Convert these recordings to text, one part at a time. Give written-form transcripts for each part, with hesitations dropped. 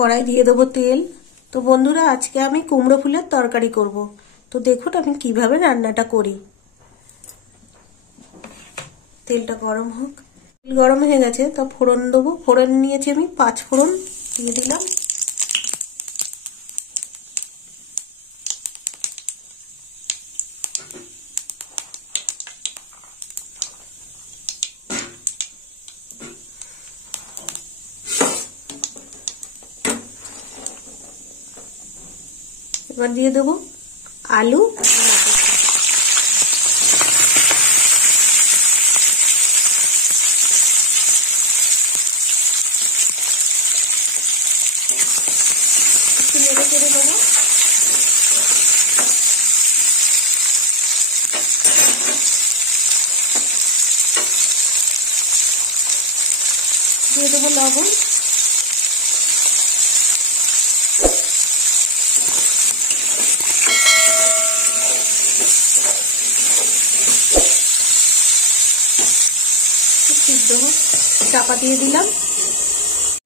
কড়াই দিয়ে দেবো তেল। তো বন্ধুরা, আজকে আমি কুমড়ো ফুলের তরকারি করব। তো দেখুন আমি কিভাবে রান্নাটা করি। তেলটা গরম হোক। তেল গরম হয়ে গেছে, তো ফোড়ন দেবো। ফোড়ন নিয়েছি আমি 5 ফোড়ন দিয়ে দিলাম। এবার দিয়ে দেবো আলু। নেড়ে চেড়ে দেবো। দিয়ে দেবো লবণ। চাপা দিয়ে দিলাম।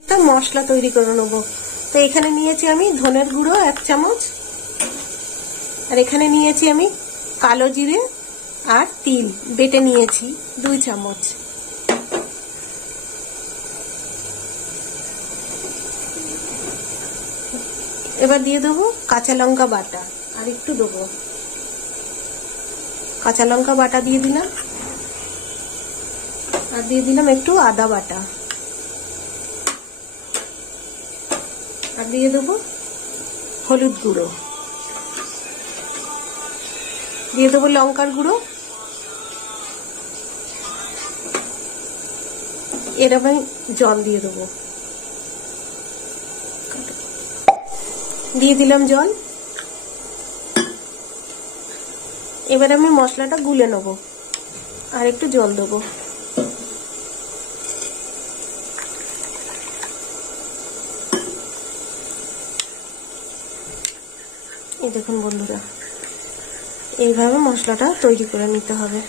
একটা মশলা তৈরি করে নেবো। তো এখানে নিয়েছি আমি ধনের গুঁড়ো 1 চামচ, আর এখানে নিয়েছি আমি কালো জিরে আর তিল বেটে নিয়েছি 2 চামচ। এবার দিয়ে দেবো কাঁচা লঙ্কা বাটা, আর একটু দেবো। কাঁচা লঙ্কা বাটা দিয়ে দিলাম, আর দিয়ে দিলাম একটু আদা বাটা, আর দিয়ে দেবো হলুদ গুঁড়ো, দিয়ে দেবো লঙ্কার গুঁড়ো। এরকম জল দিয়ে দেবো। দিয়ে দিলাম জল। এবার আমি মশলাটা গুলে নেবো, আর একটু জল দেবো। এই দেখুন বন্ধুরা, এইভাবে মশলাটা তৈরি করে নিতে হবে।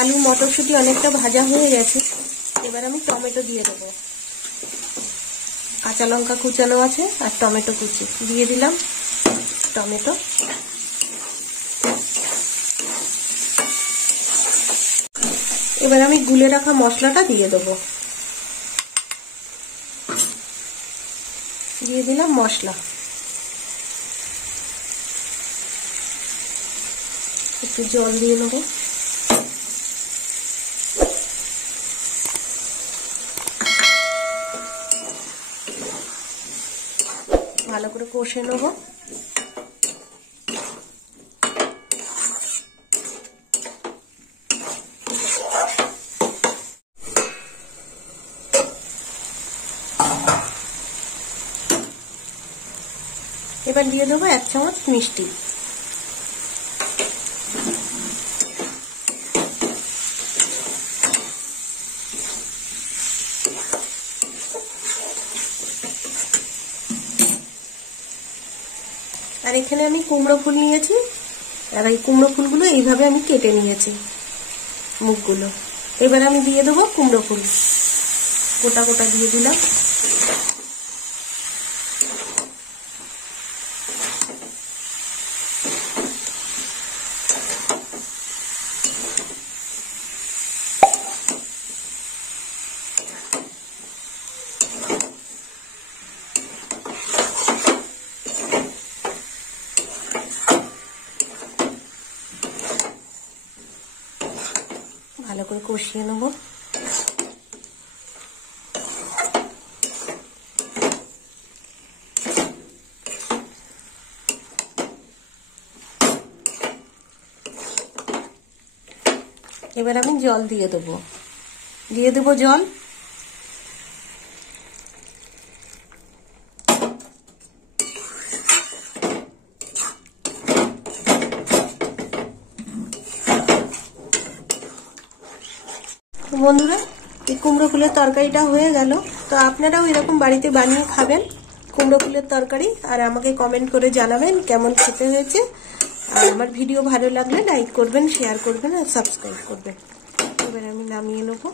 আলু মটরশুঁটি অনেকটা ভাজা হয়ে গেছে। এবার আমি টমেটো দিয়ে দেবো। কাঁচা লঙ্কা কুচানো আছে, আর টমেটো কুচি দিয়ে দিলাম। টমেটো এবার আমি গুলে রাখা মশলাটা দিয়ে দেবো। দিয়ে দিলাম মশলা। একটু জল দিয়ে নেবো। ভালো করে কষে নেবো। এবার দিয়ে দেবো 1 চামচ মিষ্টি। আর এখানে আমি কুমড়ো ফুল নিয়েছি, আর এই কুমড়ো ফুলগুলো এইভাবে আমি কেটে নিয়েছি মুখগুলো। এবার আমি দিয়ে দেবো কুমড়ো ফুল, গোটা গোটা দিয়ে দিলাম। ভালো করে কষিয়ে নেব। এবার আমি জল দিয়ে দেবো। জল। বন্ধুরা, এই কুমড়ো ফুলের তরকারিটা হয়ে গেল। তো আপনারাও এরকম বাড়িতে বানিয়ে খাবেন কুমড়ো ফুলের তরকারি, আর আমাকে কমেন্ট করে জানাবেন কেমন খেতে হয়েছে। আর আমার ভিডিও ভালো লাগলে লাইক করবেন, শেয়ার করবেন, আর সাবস্ক্রাইব করবেন। এবার আমি নামিয়ে নেবো।